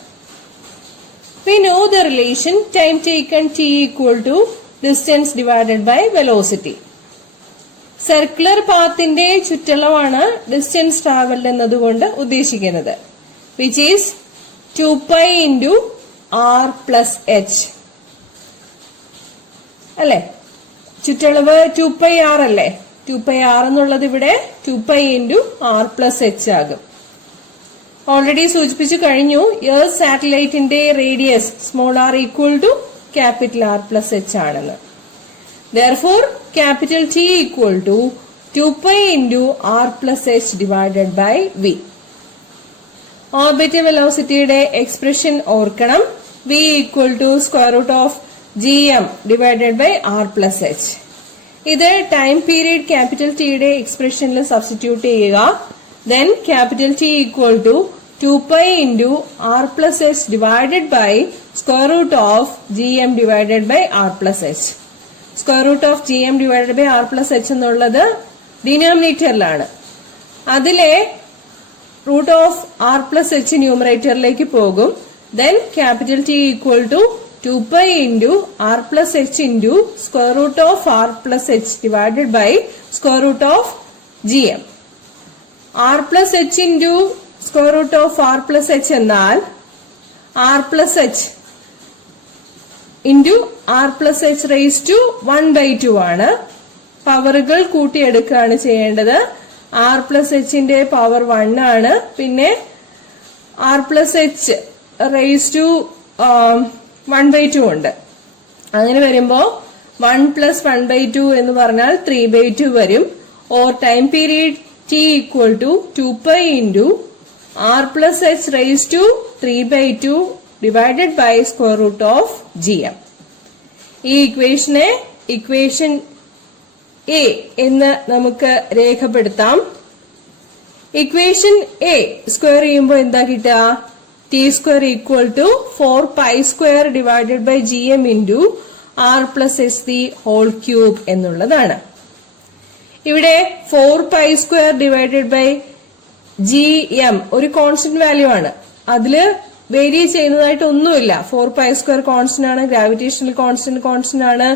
We know the relation time taken t equal to distance divided by velocity. Circular പാത്തിന്റെ ചുറ്റളവാണ് ഡിസ്റ്റൻസ് ട്രാവൽഡ് എന്നതുകൊണ്ട് ഉദ്ദേശിക്കുന്നത്, which is 2π into r plus h. അല്ലെ, ചുറ്റളവ് 2πr അല്ലേ? 2πr എന്നുള്ളത് ഇവിടെ 2π into r plus h ആകും. ഓൾറെഡി സൂചിപ്പിച്ചു കഴിഞ്ഞു, എയർ സാറ്റലൈറ്റിന്റെ radius small R equal to capital R plus H ആണെന്ന്. Therefore, capital T equal to 2π into r plus h divided by v. Orbital velocity യുടെ expression ഓർക്കണം. v equal to square root of gm divided by r plus h. ഇത് time period capital T യുടെ expressionൽ substitute ചെയ്യുക. Then capital T equal to 2π into r plus h divided by square root of gm divided by r plus h. Square root of G M divided by R plus H എന്നുള്ളത് ഡിനോമിനേറ്ററിലാണ്. അതിലെ root of R plus H ന്യൂമറേറ്ററിലേക്ക് പോകും. Then capital T equal to 2π into r plus h into square root of r plus h divided by square root of gm. r plus h into square root of r plus h എന്നാൽ r plus h into r plus h raised to 1/2 ആണ്. പവറുകൾ കൂട്ടിയെടുക്കുകയാണ് ചെയ്യേണ്ടത്. r plus h ന്റെ power 1 ആണ്. പിന്നെ r plus h raised to 1/2 ഉണ്ട്. അങ്ങനെ വരുമ്പോ 1 plus 1/2 എന്ന് പറഞ്ഞാൽ 3/2 വരും. Or time period T equal to 2 pi into R plus H raised to 3 by 2 divided by square root of GM. ഈ ഇക്വേഷനെ ഇക്വേഷൻ എ എന്ന് നമുക്ക് രേഖപ്പെടുത്താം. ഇക്വേഷൻ എ സ്ക്വയർ ചെയ്യുമ്പോൾ എന്താ കിട്ടുക? T square equal to 4 pi square divided by G M into R plus S the whole cube എന്നുള്ളതാണ്. ഇവിടെ 4 pi square divided by G M ഒരു കോൺസ്റ്റന്റ് വാല്യൂ ആണ്. അതില് വേരി ചെയ്യുന്നതായിട്ട് ഒന്നുമില്ല. 4 പൈ സ്ക്വയർ കോൺസ്റ്റന്റ് ആണ്, ഗ്രാവിറ്റേഷണൽ കോൺസ്റ്റന്റ് ആണ്,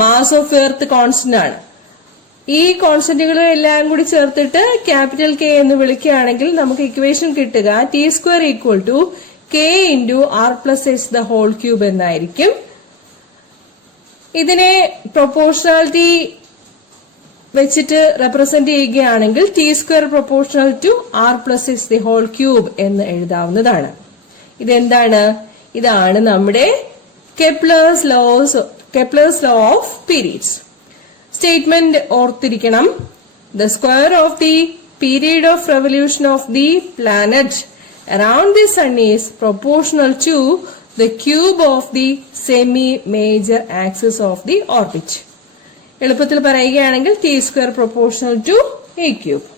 mass of Earth constant ആണ്. ഈ കോൺസ്റ്റന്റുകളെല്ലാം കൂടി ചേർത്തിട്ട് ക്യാപിറ്റൽ കെ എന്ന് വിളിക്കുകയാണെങ്കിൽ നമുക്ക് ഇക്വേഷൻ കിട്ടുക T square equal to K into R plus S the whole cube എന്നായിരിക്കും. ഇതിനെ പ്രൊപ്പോർഷണാലിറ്റി വെച്ചിട്ട് റെപ്രസെന്റ് ചെയ്യുകയാണെങ്കിൽ T square proportional to R plus S the whole cube എന്ന് എഴുതാവുന്നതാണ്. ഇതെന്താണ്? ഇതാണ് നമ്മുടെ Kepler's law of periods. Statement ഓർത്തിരിക്കണം. The square of the period of revolution of the planet around the sun is proportional to the cube of the semi major axis of the orbit. എളുപ്പത്തിൽ പറയുകയാണെങ്കിൽ T square proportional to a cube.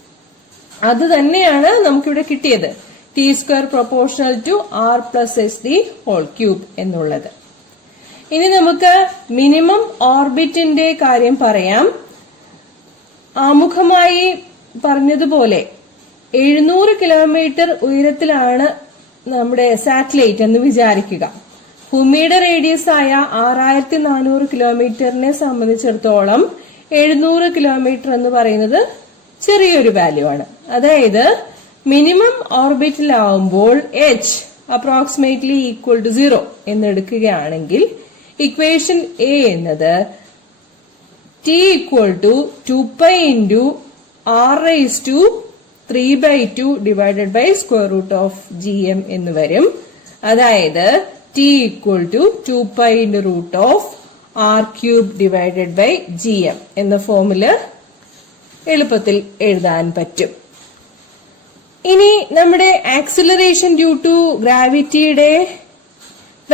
അത് തന്നെയാണ് നമുക്കിവിടെ കിട്ടിയത്, T square proportional to R plus S the whole cube എന്നുള്ളത്. ഇനി നമുക്ക് minimum ഓർബിറ്റിന്റെ കാര്യം പറയാം. ആമുഖമായി പറഞ്ഞതുപോലെ 700 കിലോമീറ്റർ ഉയരത്തിലാണ് നമ്മുടെ സാറ്റലൈറ്റ് എന്ന് വിചാരിക്കുക. ഭൂമിയുടെ റേഡിയസ് ആയ 6400 കിലോമീറ്ററിനെ സംബന്ധിച്ചിടത്തോളം 700 കിലോമീറ്റർ എന്ന് പറയുന്നത് ചെറിയൊരു വാല്യൂ ആണ്. അതായത് മിനിമം ഓർബിറ്റിലാവുമ്പോൾ എച്ച് അപ്രോക്സിമേറ്റ്ലി ഈക്വൽ ടു 0 എന്നെടുക്കുകയാണെങ്കിൽ ഇക്വേഷൻ എ എന്നത് T equal to 2 pi into R raise to 3 by 2 divided by square root of G M എന്ന് വരും. അതായത് T equal to 2 pi into root of R cube divided by G M എന്ന ഫോമില് എളുപ്പത്തിൽ എഴുതാൻ പറ്റും. ഇനി നമ്മുടെ ആക്സിലറേഷൻ ഡ്യൂ ടു ഗ്രാവിറ്റിയുടെ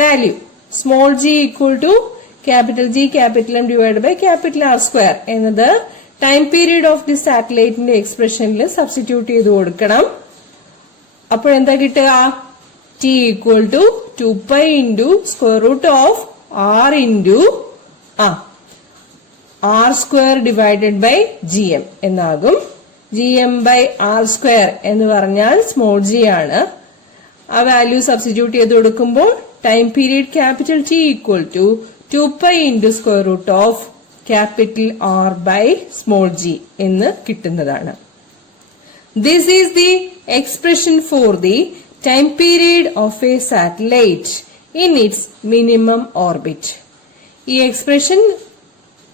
value small G equal to capital G capital M divide by capital R square എന്നത് ടൈം പീരീഡ് ഓഫ് ദി സാറ്റലൈറ്റിന്റെ എക്സ്പ്രഷനിൽ സബ്സ്റ്റിറ്റ്യൂട്ട് ചെയ്ത് കൊടുക്കണം. അപ്പോൾ എന്താ കിട്ടുക? T equal to 2 pi into square root of R into R square divided by G M എന്നാകും. G M by R square എന്ന് പറഞ്ഞാൽ സ്മോൾ ജി ആണ്. ആ വാല്യൂ സബ്സ്റ്റിറ്റ്യൂട്ട് ചെയ്ത് കൊടുക്കുമ്പോൾ time period capital T equal to 2 pi into square root of capital R by small G എന്ന് കിട്ടുന്നതാണ്. This is the expression for the time period of a satellite in its minimum orbit. ഈ expression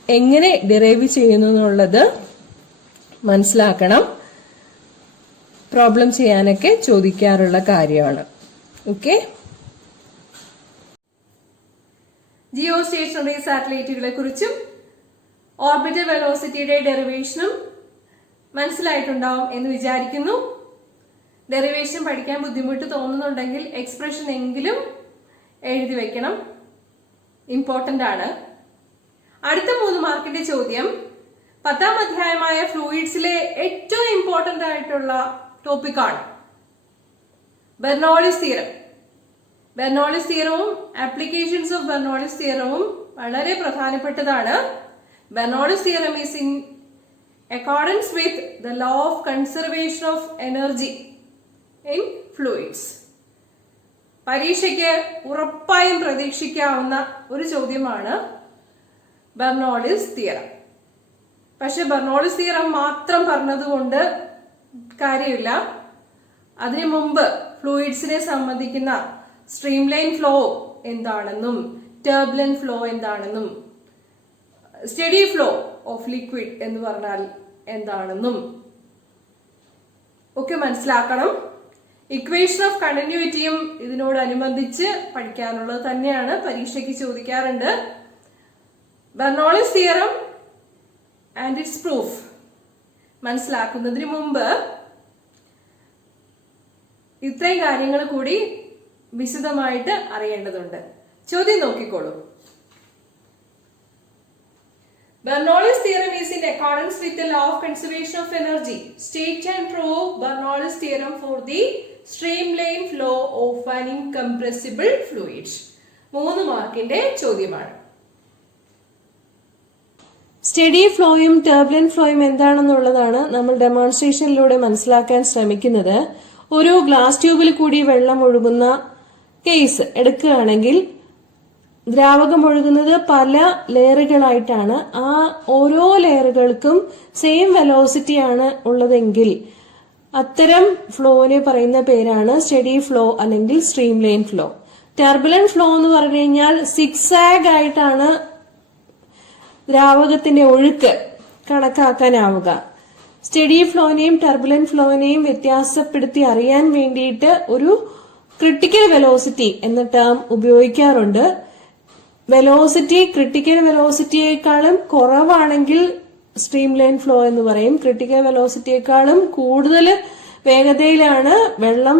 എങ്ങനെ derive ചെയ്യുന്നു എന്നുള്ളത് മനസ്സിലാക്കണം. Problem ചെയ്യാനൊക്കെ ചോദിക്കാറുള്ള കാര്യമാണ്. Okay. Jio stationery സാറ്റലൈറ്റുകളെ കുറിച്ചും ഓർബിറ്റൽ വെലോസിറ്റിയുടെ ഡെറിവേഷനും മനസ്സിലായിട്ടുണ്ടാവും എന്ന് വിചാരിക്കുന്നു. ഡെറിവേഷൻ പഠിക്കാൻ ബുദ്ധിമുട്ട് തോന്നുന്നുണ്ടെങ്കിൽ എക്സ്പ്രഷൻ എങ്കിലും എഴുതി വെക്കണം, ഇമ്പോർട്ടന്റ് ആണ്. അടുത്ത 3 മാർക്കിന്റെ ചോദ്യം 10ാം അധ്യായമായ ഫ്ലൂയിഡ്സിലെ ഏറ്റവും ഇമ്പോർട്ടന്റ് ആയിട്ടുള്ള ടോപ്പിക്കാണ് ബെർണോളിസ് തിയറം. ബെർണോളിസ് തിയറവും ആപ്ലിക്കേഷൻസ് ഓഫ് ബെർണോളിസ് തിയറവും വളരെ പ്രധാനപ്പെട്ടതാണ്. Bernoulli's theorem is in accordance with the law of conservation of energy in fluids. പരീക്ഷയ്ക്ക് ഉറപ്പായും പ്രതീക്ഷിക്കാവുന്ന ഒരു ചോദ്യമാണ് ബെർണോളിസ് തിയറം. പക്ഷെ ബെർണോളിസ് തിയറം മാത്രം പറഞ്ഞതുകൊണ്ട് കാര്യമില്ല. അതിനു മുമ്പ് ഫ്ലൂയിഡ്സിനെ സംബന്ധിക്കുന്ന സ്ട്രീംലൈൻ ഫ്ലോ എന്താണെന്നും ടർബുലന്റ് ഫ്ലോ എന്താണെന്നും സ്റ്റഡി ഫ്ലോ ഓഫ് ലിക്വിഡ് എന്ന് പറഞ്ഞാൽ എന്താണെന്നും ഒക്കെ മനസ്സിലാക്കണം. ഇക്വേഷൻ ഓഫ് കണ്ടിന്യൂറ്റിയും ഇതിനോടനുബന്ധിച്ച് പഠിക്കാനുള്ളത് തന്നെയാണ്, പരീക്ഷയ്ക്ക് ചോദിക്കാറുണ്ട്. Bernoulli's theorem and its proof. മനസ്സിലാക്കുന്നതിന് മുമ്പ് ഇത്രയും കാര്യങ്ങൾ കൂടി വിശദമായിട്ട് അറിയേണ്ടതുണ്ട്. ചോദ്യം നോക്കിക്കോളൂ. Bernoulli's theorem is in accordance with the law of conservation of energy. State and prove Bernoulli's theorem for the streamline flow of an incompressible fluid. 3 മാർക്കിന്റെ ചോദ്യമാണ്. സ്റ്റഡി ഫ്ലോയും ടർബുലന്റ് ഫ്ലോയും എന്താണെന്നുള്ളതാണ് നമ്മൾ ഡെമോൺസ്ട്രേഷനിലൂടെ മനസ്സിലാക്കാൻ ശ്രമിക്കുന്നത്. ഒരു ഗ്ലാസ് ട്യൂബിൽ കൂടി വെള്ളം ഒഴുകുന്ന കേസ് എടുക്കുകയാണെങ്കിൽ ദ്രാവകം ഒഴുകുന്നത് പല ലെയറുകളായിട്ടാണ്. ആ ഓരോ ലെയറുകൾക്കും സെയിം വെലോസിറ്റി ആണ് ഉള്ളതെങ്കിൽ അത്തരം ഫ്ലോനെ പറയുന്ന പേരാണ് സ്റ്റഡി ഫ്ലോ അല്ലെങ്കിൽ stream line flow. Turbulent flow എന്ന് പറഞ്ഞു കഴിഞ്ഞാൽ സിക്സാഗ് ആയിട്ടാണ് ദ്രാവകത്തിന്റെ ഒഴുക്ക് കണക്കാക്കാനാവുക. സ്റ്റഡി ഫ്ലോനെയും ടർബുലന്റ് ഫ്ലോനെയും വ്യത്യാസപ്പെടുത്തി അറിയാൻ വേണ്ടിയിട്ട് ഒരു ക്രിട്ടിക്കൽ വെലോസിറ്റി എന്ന ടേം ഉപയോഗിക്കാറുണ്ട്. വെലോസിറ്റി ക്രിട്ടിക്കൽ വെലോസിറ്റിയേക്കാളും കുറവാണെങ്കിൽ സ്ട്രീം ലൈൻ ഫ്ലോ എന്ന് പറയും. ക്രിട്ടിക്കൽ വെലോസിറ്റിയേക്കാളും കൂടുതൽ വേഗതയിലാണ് വെള്ളം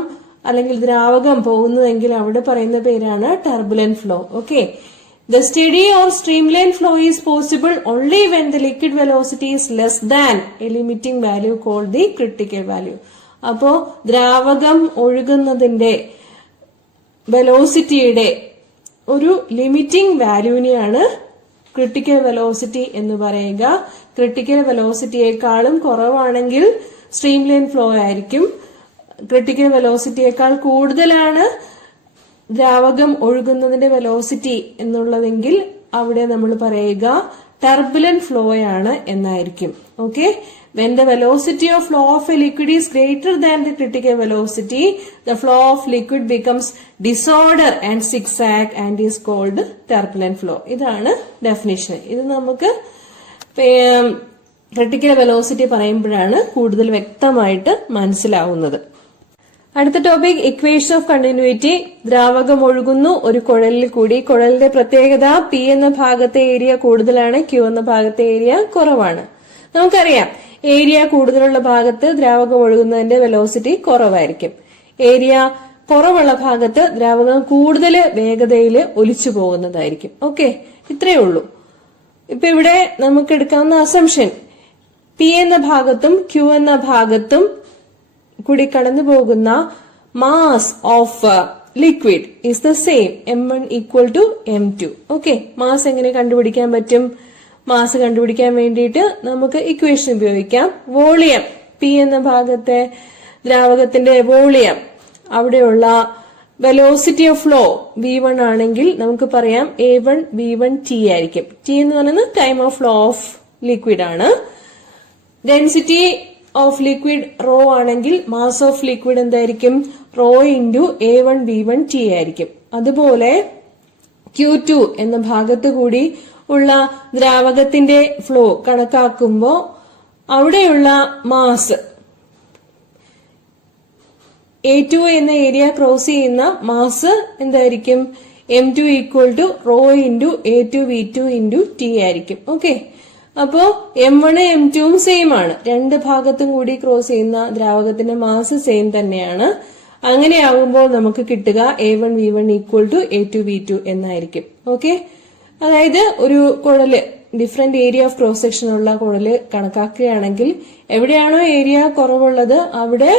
അല്ലെങ്കിൽ ദ്രാവകം പോകുന്നതെങ്കിൽ അവിടെ പറയുന്ന പേരാണ് turbulent flow. Okay, the steady or streamline flow is possible only when the liquid velocity is less than a limiting value called the critical value. അപ്പോ ദ്രാവകം ഒഴുകുന്നതിന്റെ വെലോസിറ്റിയുടെ ഒരു ലിമിറ്റിംഗ് വാല്യൂവിനെയാണ് ക്രിട്ടിക്കൽ വെലോസിറ്റി എന്ന് പറയുക. ക്രിട്ടിക്കൽ വെലോസിറ്റിയേക്കാളും കുറവാണെങ്കിൽ സ്ട്രീം ലൈൻ ഫ്ലോ ആയിരിക്കും. Critical വെലോസിറ്റിയേക്കാൾ കൂടുതലാണ് ദ്രാവകം ഒഴുകുന്നതിന്റെ velocity എന്നുള്ളതെങ്കിൽ അവിടെ നമ്മൾ പറയുക ടർബുലന്റ് ഫ്ലോ ആണ് എന്നായിരിക്കും. Okay, when the velocity of flow of a liquid is greater than the critical velocity, the flow of liquid becomes disorder and zigzag and is called turbulent flow. ഇതാണ് definition. ഇത് നമുക്ക് critical velocity പറയുമ്പോഴാണ് കൂടുതൽ വ്യക്തമായിട്ട് മനസ്സിലാവുന്നത്. അടുത്ത topic equation of continuity. ദ്രാവകം ഒഴുകുന്നു ഒരു കുഴലിൽ കൂടി. കുഴലിന്റെ പ്രത്യേകത പി എന്ന ഭാഗത്തെ ഏരിയ കൂടുതലാണ്, ക്യൂ എന്ന ഭാഗത്തെ ഏരിയ കുറവാണ്. നമുക്കറിയാം ഏരിയ കൂടുതലുള്ള ഭാഗത്ത് ദ്രാവകം ഒഴുകുന്നതിന്റെ വെലോസിറ്റി കുറവായിരിക്കും. ഏരിയ കുറവുള്ള ഭാഗത്ത് ദ്രാവകം കൂടുതൽ വേഗതയിൽ ഒലിച്ചു പോകുന്നതായിരിക്കും. ഓക്കെ, ഇത്രയേ ഉള്ളൂ. ഇപ്പൊ ഇവിടെ നമുക്ക് എടുക്കാവുന്ന അസംഷൻ പി എന്ന ഭാഗത്തും ക്യൂ എന്ന ഭാഗത്തും കൂടി കടന്നു പോകുന്ന mass of liquid is the same, m1 equal to m2. Okay, mass എങ്ങനെ കണ്ടുപിടിക്കാൻ പറ്റും? മാസ് കണ്ടുപിടിക്കാൻ വേണ്ടിയിട്ട് നമുക്ക് ഇക്വേഷൻ ഉപയോഗിക്കാം. വോളിയം പി എന്ന ഭാഗത്തെ ദ്രാവകത്തിന്റെ വോളിയം, അവിടെയുള്ള വെലോസിറ്റി ഓഫ് ഫ്ലോ v1 ആണെങ്കിൽ നമുക്ക് പറയാം a1 v1 t ആയിരിക്കും. t എന്ന് പറയുന്നത് time of flow of liquid ആണ്. ഡെൻസിറ്റി ഓഫ് ലിക്വിഡ് റോ ആണെങ്കിൽ മാസ് ഓഫ് ലിക്വിഡ് എന്തായിരിക്കും? Rho into a1 v1 t ആയിരിക്കും. അതുപോലെ q2 എന്ന ഭാഗത്ത് കൂടി ഉള്ള ദ്രാവകത്തിന്റെ ഫ്ലോ കണക്കാക്കുമ്പോൾ അവിടെയുള്ള മാസ് A2 എന്ന ഏരിയ ക്രോസ് ചെയ്യുന്ന മാസ് എന്തായിരിക്കും? m2 equal to rho into a2 v2 into t ആയിരിക്കും. ഓക്കെ, അപ്പോ m1 m2 സെയിം ആണ്. രണ്ട് ഭാഗത്തും കൂടി ക്രോസ് ചെയ്യുന്ന ദ്രാവകത്തിന്റെ മാസ് സെയിം തന്നെയാണ്. അങ്ങനെയാകുമ്പോൾ നമുക്ക് കിട്ടുക a1 v1 equal to a2 v2 എന്നായിരിക്കും. ഓക്കെ, അതായത് ഒരു കുഴല് different area of cross section ഉള്ള കുഴല് കണക്കാക്കുകയാണെങ്കിൽ എവിടെയാണോ ഏരിയ കുറവുള്ളത് അവിടെ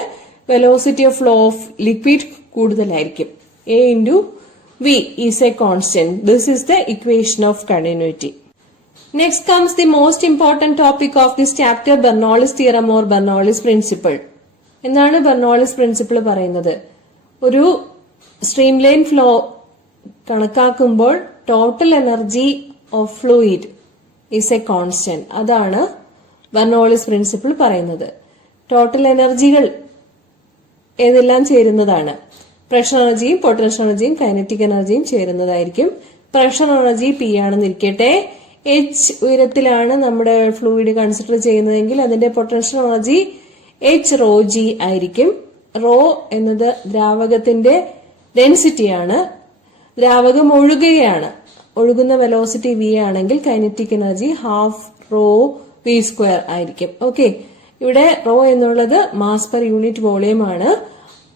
velocity of flow of liquid കൂടുതലായിരിക്കും. a into v is a constant. This is the equation of continuity. Next comes the most important topic of this chapter, Bernoulli's theorem or Bernoulli's principle. എന്താണ് Bernoulli's principle പറയുന്നത്? ഒരു streamline flow കണക്കാക്കുമ്പോൾ total energy of fluid is a constant. അതാണ് Bernoulli's principle പറയുന്നത്. Total എനർജികൾ ഏതെല്ലാം ചേരുന്നതാണ്? Pressure എനർജിയും potential എനർജിയും കൈനറ്റിക് എനർജിയും ചേരുന്നതായിരിക്കും. പ്രഷർ എനർജി പി ആണെന്നിരിക്കട്ടെ, എച്ച് ഉയരത്തിലാണ് നമ്മുടെ ഫ്ലൂയിഡ് കൺസിഡർ ചെയ്യുന്നതെങ്കിൽ അതിന്റെ potential energy H raw G ആയിരിക്കും. റോ എന്നത് ദ്രാവകത്തിന്റെ ഡെൻസിറ്റിയാണ്. ദ്രാവകം ഒഴുകുകയാണ്, ഒഴുകുന്ന വെലോസിറ്റി v ആണെങ്കിൽ kinetic energy half raw v square ആയിരിക്കും. ഓക്കെ, ഇവിടെ റോ എന്നുള്ളത് മാസ് പെർ യൂണിറ്റ് വോളിയം ആണ്.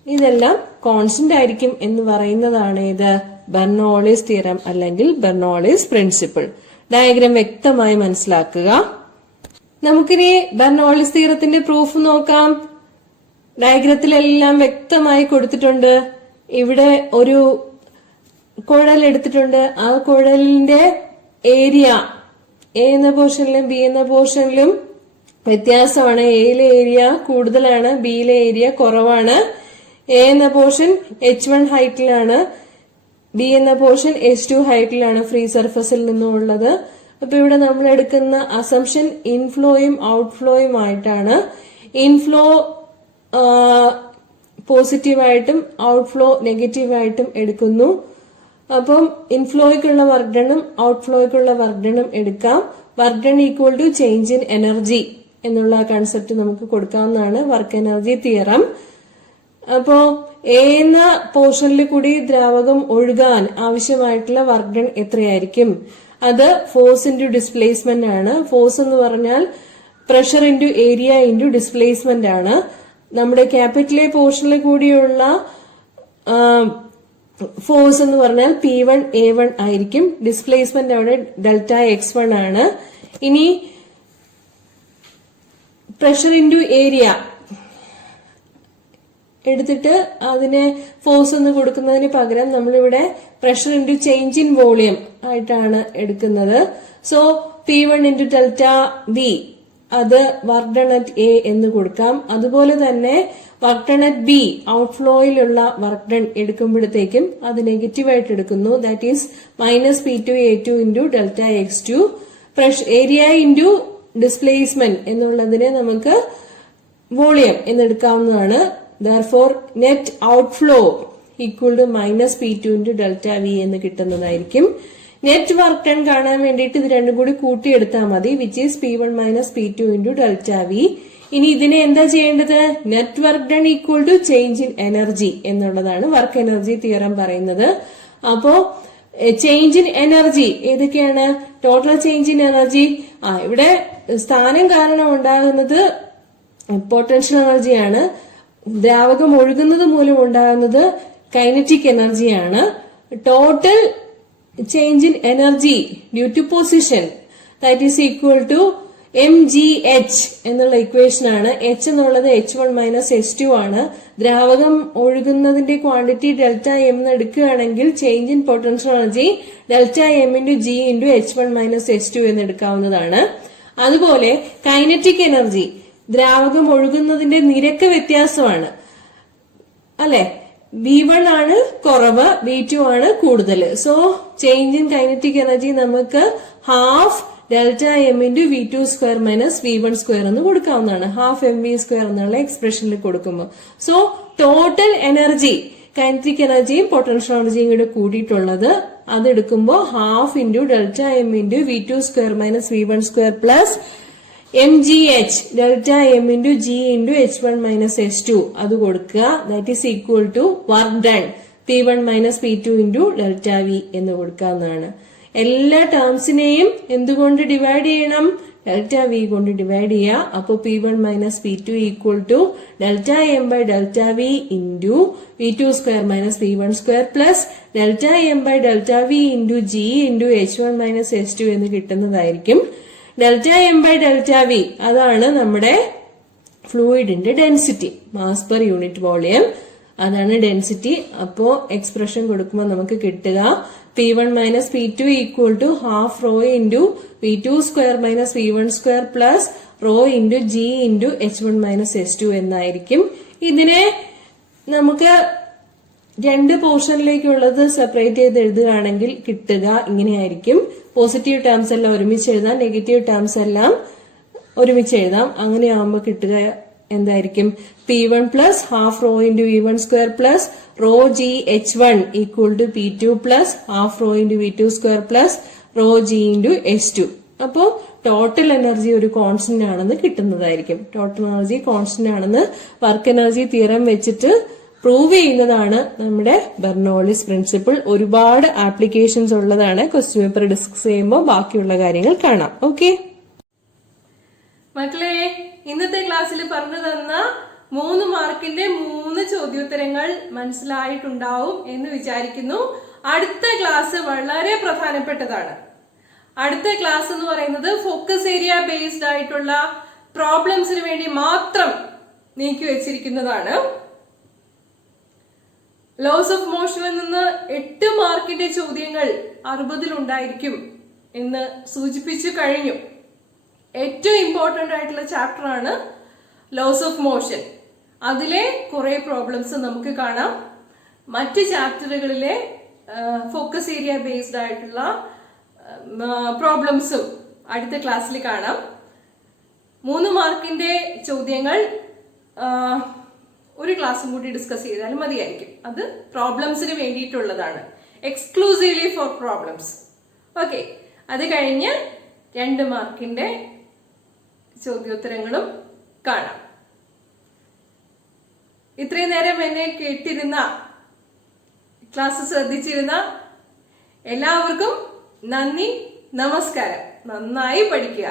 ഇതെല്ലാം കോൺസ്റ്റന്റ് ആയിരിക്കും എന്ന് പറയുന്നതാണ് ഇത് ബെർണോളിസ് തിയറം അല്ലെങ്കിൽ ബെർണോളിസ് പ്രിൻസിപ്പിൾ. ഡയഗ്രാം വ്യക്തമായി മനസ്സിലാക്കുക. നമുക്കിനി ബെർണോളിസ് തിയറത്തിന്റെ പ്രൂഫ് നോക്കാം. ഡയഗ്രത്തിലെല്ലാം വ്യക്തമായി കൊടുത്തിട്ടുണ്ട്. ഇവിടെ ഒരു കുഴൽ എടുത്തിട്ടുണ്ട്. ആ കുഴലിന്റെ ഏരിയ എ എന്ന പോർഷനിലും ബി എന്ന പോർഷനിലും വ്യത്യാസമാണ്. എയിലെ ഏരിയ കൂടുതലാണ്, ബിയിലെ ഏരിയ കുറവാണ്. എ എന്ന പോർഷൻ H1 ഹൈറ്റിലാണ്, ബി എന്ന പോർഷൻ H2 ഹൈറ്റിലാണ് ഫ്രീ സർഫസിൽ നിന്നുള്ളത്. അപ്പൊ ഇവിടെ നമ്മൾ എടുക്കുന്ന അസംഷൻ ഇൻഫ്ലോയും ഔട്ട്ഫ്ലോയും ആയിട്ടാണ്. ഇൻഫ്ലോ പോസിറ്റീവായിട്ടും ഔട്ട്ഫ്ലോ നെഗറ്റീവായിട്ടും എടുക്കുന്നു. അപ്പം ഇൻഫ്ലോയ്ക്കുള്ള വർക്ക് ഡണും ഔട്ട്ഫ്ലോയ്ക്കുള്ള വർക്ക് ഡണും എടുക്കാം. Work done equal to change in energy എന്നുള്ള കൺസെപ്റ്റ് നമുക്ക് കൊടുക്കാവുന്നതാണ് വർക്ക് എനർജി തിയറം. അപ്പോ എ എന്ന പോർഷനിൽ കൂടി ദ്രാവകം ഒഴുകാൻ ആവശ്യമായിട്ടുള്ള വർക്ക് ഡൺ എത്രയായിരിക്കും? അത് ഫോഴ്സ് ഇൻറ്റു ഡിസ്പ്ലേസ്മെന്റ് ആണ്. ഫോഴ്സ് എന്ന് പറഞ്ഞാൽ pressure into area into displacement ആണ്. നമ്മുടെ ക്യാപിറ്റൽ എ പോർഷനിൽ കൂടിയുള്ള ഫോഴ്സ് എന്ന് പറഞ്ഞാൽ P1 A1 ആയിരിക്കും. ഡിസ്പ്ലേസ്മെന്റ് അവിടെ ഡെൽറ്റ X1 ആണ്. ഇനി പ്രഷർ ഇൻറ്റു ഏരിയ എടുത്തിട്ട് അതിനെ ഫോഴ്സ് എന്ന് കൊടുക്കുന്നതിന് പകരം നമ്മളിവിടെ pressure into change in volume ആയിട്ടാണ് എടുക്കുന്നത്. So P1 into delta V അത് വർക്ക് ഡൺ അറ്റ് എ എന്ന് കൊടുക്കാം. അതുപോലെ തന്നെ വർക്ക് ഡൺ അറ്റ് ബി ഔട്ട്ഫ്ലോയിലുള്ള വർക്ക് ഡൺ എടുക്കുമ്പോഴത്തേക്കും അത് നെഗറ്റീവായിട്ട് എടുക്കുന്നു. That is -P2 A2 into delta X2. Area into displacement എന്നുള്ളതിനെ നമുക്ക് വോളിയം എന്നെടുക്കാവുന്നതാണ്. Therefore, net outflow equal to -P2 into delta V എന്ന് കിട്ടുന്നതായിരിക്കും. നെറ്റ് വർക്ക് ഡൺ കാണാൻ വേണ്ടിയിട്ട് ഇത് രണ്ടും കൂടി കൂട്ടിയെടുത്താൽ മതി, which is P1 - P2 into delta V. ഇനി ഇതിനെ എന്താ ചെയ്യേണ്ടത്? Net work done equal to change in energy എന്നുള്ളതാണ് വർക്ക് എനർജി തിയറം പറയുന്നത്. അപ്പോ ചേഞ്ച് ഇൻ എനർജി ഏതൊക്കെയാണ്? ടോട്ടൽ ചേഞ്ച് ഇൻ എനർജി ഇവിടെ സ്ഥാനം കാരണം ഉണ്ടാകുന്നത് പൊട്ടൻഷ്യൽ എനർജിയാണ്. ദ്രാവകം ഒഴുകുന്നത് മൂലം ഉണ്ടാകുന്നത് കൈനറ്റിക് എനർജിയാണ്. Total change in energy due to position that is equal to mgh എന്നുള്ള ഇക്വേഷൻ ആണ്. H എന്നുള്ളത് H1 - H2 ആണ്. ദ്രാവകം ഒഴുകുന്നതിന്റെ ക്വാണ്ടിറ്റി ഡെൽറ്റ എം എന്ന് എടുക്കുകയാണെങ്കിൽ change in potential energy delta M into G into H1 - H2 എന്ന് എടുക്കാവുന്നതാണ്. അതുപോലെ കൈനറ്റിക് എനർജി ദ്രാവകം ഒഴുകുന്നതിന്റെ നിരക്ക് വ്യത്യാസമാണ് അല്ലെ. V1 ആണ് കുറവ്, V2 ആണ് കൂടുതൽ. So change in kinetic energy നമുക്ക് half delta M into V2 square minus V1 square എന്ന് കൊടുക്കാവുന്നതാണ്. ഹാഫ് MV സ്ക്വയർ എന്നുള്ള എക്സ്പ്രഷനിൽ കൊടുക്കുമ്പോൾ. സോ ടോട്ടൽ എനർജി കൈനറ്റിക് എനർജിയും പൊട്ടൻഷ്യൽ എനർജിയും കൂടെ കൂടിയിട്ടുള്ളത് അതെടുക്കുമ്പോൾ half into delta M into V2 square minus V1 square plus mgh delta M into G into H1 - H2 അത് കൊടുക്കുക. That is equal to work done P1 - P2 into delta V എന്ന് കൊടുക്കാവുന്നതാണ്. എല്ലാ ടേംസിനെയും എന്തുകൊണ്ട് ഡിവൈഡ് ചെയ്യണം? Delta V കൊണ്ട് divide ചെയ്യുക. അപ്പൊ P1 - P2 equal to delta M by delta V into V2 square minus V1 square plus delta M by delta V into G into H1 - H2 എന്ന് കിട്ടുന്നതായിരിക്കും. Delta M by delta V അതാണ് നമ്മുടെ ഫ്ലൂയിഡിന്റെ density, mass per unit volume അതാണ് density. അപ്പോ expression കൊടുക്കുമ്പോൾ നമുക്ക് കിട്ടുക P1 - P2 equal to half rho into V2 square minus V1 square plus rho into G into H1 - H2 എന്നായിരിക്കും. ഇതിനെ നമുക്ക് രണ്ട് പോർഷനിലേക്കുള്ളത് സെപ്പറേറ്റ് ചെയ്ത് എഴുതുകയാണെങ്കിൽ കിട്ടുക ഇങ്ങനെയായിരിക്കും. പോസിറ്റീവ് ടേംസ് എല്ലാം ഒരുമിച്ച് എഴുതാം, നെഗറ്റീവ് ടേംസ് എല്ലാം ഒരുമിച്ച് എഴുതാം. അങ്ങനെയാകുമ്പോൾ കിട്ടുക എന്തായിരിക്കും? P1 plus half rho into V1 square plus rho G H1 equal to P2 plus half rho into V2 square plus rho G into H2. അപ്പോ ടോട്ടൽ എനർജി ഒരു കോൺസ്റ്റന്റ് ആണെന്ന് കിട്ടുന്നതായിരിക്കും. ടോട്ടൽ എനർജി കോൺസ്റ്റന്റ് ആണെന്ന് work energy theorem വെച്ചിട്ട് prove ചെയ്യുന്നതാണ് നമ്മുടെ Bernoulli's principle. ഒരുപാട് applications ഉള്ളതാണ്. ക്വസ്റ്റ്യൻ പേപ്പർ ഡിസ്കസ് ചെയ്യുമ്പോൾ ബാക്കിയുള്ള കാര്യങ്ങൾ കാണാം. ഓക്കെ മക്കളെ, ഇന്നത്തെ ക്ലാസ്സിൽ പറഞ്ഞു തന്ന 3 മാർക്കിന്റെ 3 ചോദ്യോത്തരങ്ങൾ മനസ്സിലായിട്ടുണ്ടാവും എന്ന് വിചാരിക്കുന്നു. അടുത്ത ക്ലാസ് വളരെ പ്രധാനപ്പെട്ടതാണ്. അടുത്ത ക്ലാസ് എന്ന് പറയുന്നത് ഫോക്കസ് ഏരിയ ബേസ്ഡ് ആയിട്ടുള്ള പ്രോബ്ലംസിന് വേണ്ടി മാത്രം നീക്കി വെച്ചിരിക്കുന്നതാണ്. ലോസ് ഓഫ് മോഷനിൽ നിന്ന് 8 മാർക്കിന്റെ ചോദ്യങ്ങൾ 60 ഉണ്ടായിരിക്കും എന്ന് സൂചിപ്പിച്ചു കഴിഞ്ഞു. ഏറ്റവും ഇമ്പോർട്ടന്റ് ആയിട്ടുള്ള ചാപ്റ്റർ ആണ് ലോസ് ഓഫ് മോഷൻ. അതിലെ കുറെ പ്രോബ്ലംസ് നമുക്ക് കാണാം. മറ്റ് ചാപ്റ്ററുകളിലെ ഫോക്കസ് ഏരിയ ബേസ്ഡ് ആയിട്ടുള്ള പ്രോബ്ലംസും അടുത്ത ക്ലാസ്സിൽ കാണാം. 3 മാർക്കിന്റെ ചോദ്യങ്ങൾ ഒരു ക്ലാസ്സും കൂടി ഡിസ്കസ് ചെയ്താലും മതിയായിരിക്കും. അത് പ്രോബ്ലംസിന് വേണ്ടിയിട്ടുള്ളതാണ്, എക്സ്ക്ലൂസീവ്ലി ഫോർ പ്രോബ്ലംസ്. ഓക്കെ, അത് കഴിഞ്ഞ് 2 മാർക്കിന്റെ ചോദ്യോത്തരങ്ങളും കാണാം. ഇത്രയും നേരം എന്നെ കേട്ടിരുന്ന, ക്ലാസ് ശ്രദ്ധിച്ചിരുന്ന എല്ലാവർക്കും നന്ദി, നമസ്കാരം. നന്നായി പഠിക്കുക.